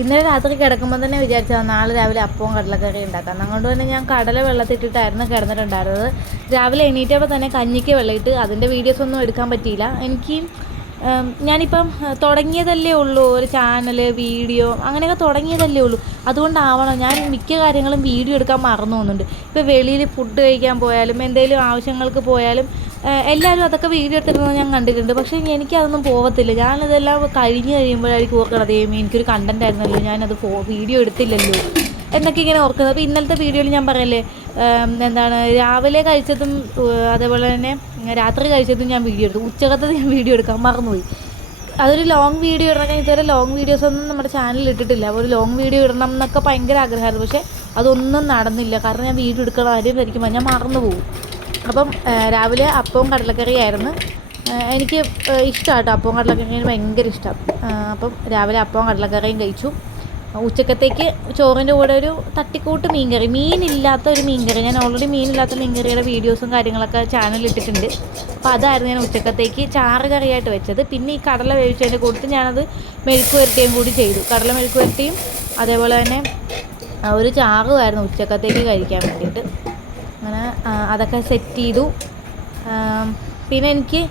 ഇന്നലെ രാത്രി കിടക്കുമ്പോൾ തന്നെ വിചാരിച്ചതാണ് നാളെ രാവിലെ അപ്പവും കടലക്കറി ഉണ്ടാക്കാം. അതുകൊണ്ട് തന്നെ ഞാൻ കടല വെള്ളത്തിട്ടിട്ടായിരുന്നു കിടന്നിട്ടുണ്ടായിരുന്നത്. രാവിലെ എണീറ്റപ്പോൾ തന്നെ കഞ്ഞിക്ക് വെള്ളമിട്ട് അതിൻ്റെ വീഡിയോസൊന്നും എടുക്കാൻ പറ്റിയില്ല. ഞാനിപ്പം തുടങ്ങിയതല്ലേ ഉള്ളൂ, ഒരു ചാനൽ വീഡിയോ അങ്ങനെയൊക്കെ തുടങ്ങിയതല്ലേ ഉള്ളൂ. അതുകൊണ്ടാവണം ഞാൻ മിക്ക കാര്യങ്ങളും വീഡിയോ എടുക്കാൻ മറന്നു പോകുന്നുണ്ട്. ഇപ്പോൾ വെളിയിൽ ഫുഡ് കഴിക്കാൻ പോയാലും എന്തെങ്കിലും ആവശ്യങ്ങൾക്ക് പോയാലും എല്ലാവരും അതൊക്കെ വീഡിയോ എടുത്തിരുന്നത് ഞാൻ കണ്ടിട്ടുണ്ട്. പക്ഷേ എനിക്കതൊന്നും പോകത്തില്ല. ഞാനതെല്ലാം കഴിയുമ്പോഴായിരിക്കും ഓർക്കണം, ദൈവമേ എനിക്കൊരു കണ്ടൻ്റ് ആയിരുന്നല്ലോ, ഞാനത് വീഡിയോ എടുത്തില്ലല്ലോ എന്നൊക്കെ ഇങ്ങനെ ഓർക്കുന്നത്. അപ്പോൾ ഇന്നലത്തെ വീഡിയോയിൽ ഞാൻ പറയല്ലേ, രാവിലെ കഴിച്ചതും അതേപോലെ തന്നെ രാത്രി കഴിച്ചതും ഞാൻ വീഡിയോ എടുത്തു. ഉച്ചക്കത്തത് ഞാൻ വീഡിയോ എടുക്കാൻ മറന്നുപോയി. അതൊരു ലോങ് വീഡിയോ ഇടണം. ഇതുവരെ ലോങ് വീഡിയോസൊന്നും നമ്മുടെ ചാനലിൽ ഇട്ടിട്ടില്ല. അപ്പോൾ ഒരു ലോങ് വീഡിയോ ഇടണം എന്നൊക്കെ ഭയങ്കര ആഗ്രഹമായിരുന്നു. പക്ഷേ അതൊന്നും നടന്നില്ല. കാരണം ഞാൻ വീഡിയോ എടുക്കുന്ന കാര്യം ധരിക്കുമ്പോൾ ഞാൻ മറന്നു പോകും. അപ്പം രാവിലെ അപ്പവും കടലക്കറിയായിരുന്നു. എനിക്ക് ഇഷ്ടമാണ് കേട്ടോ, അപ്പവും കടലക്കറിയും ഭയങ്കര ഇഷ്ടം. അപ്പം രാവിലെ അപ്പവും കടലക്കറിയും കഴിച്ചു. ഉച്ചക്കത്തേക്ക് ചോറിൻ്റെ കൂടെ ഒരു തട്ടിക്കൂട്ട് മീൻകറി, മീനില്ലാത്ത ഒരു മീൻകറി. ഞാൻ ഓൾറെഡി മീനില്ലാത്ത മീൻകറിയുടെ വീഡിയോസും കാര്യങ്ങളൊക്കെ ചാനലിൽ ഇട്ടിട്ടുണ്ട്. അപ്പോൾ അതായിരുന്നു ഞാൻ ഉച്ചക്കത്തേക്ക് ചാറ് കറിയായിട്ട് വെച്ചത്. പിന്നെ ഈ കടല വേവിച്ചതിൻ്റെ കൂട്ടത്തിൽ ഞാനത് മെഴുക്ക് പുരട്ടിയും കൂടി ചെയ്തു. കടല മെഴുക്ക് പുരട്ടിയും അതേപോലെ തന്നെ ഒരു ചാറുമായിരുന്നു ഉച്ചക്കത്തേക്ക് കഴിക്കാൻ വേണ്ടിയിട്ട്. അങ്ങനെ അതൊക്കെ സെറ്റ് ചെയ്തു. പിന്നെ എനിക്ക്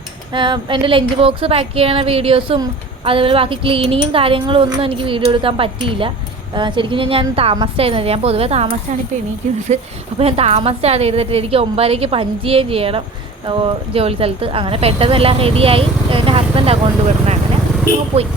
എൻ്റെ ലഞ്ച് ബോക്സ് പാക്ക് ചെയ്യണ വീഡിയോസും അതേപോലെ ബാക്കി ക്ലീനിങ്ങും കാര്യങ്ങളും ഒന്നും എനിക്ക് വീഡിയോ എടുക്കാൻ പറ്റിയില്ല. ശരിക്കും ഞാൻ താമസിച്ചായിരുന്നു. ഞാൻ പൊതുവേ താമസിച്ചാണ് ഇപ്പോൾ എണീക്കുന്നത്. അപ്പോൾ ഞാൻ താമസിച്ചാണ് എഴുതിയിട്ട് എനിക്ക് 9:30 പഞ്ച് ചെയ്യുകയും ചെയ്യണം ജോലി സ്ഥലത്ത്. അങ്ങനെ പെട്ടെന്നെല്ലാം റെഡിയായി. എൻ്റെ ഹസ്ബൻഡാണ് കൊണ്ടുവിടണേ. അങ്ങനെ പോയി.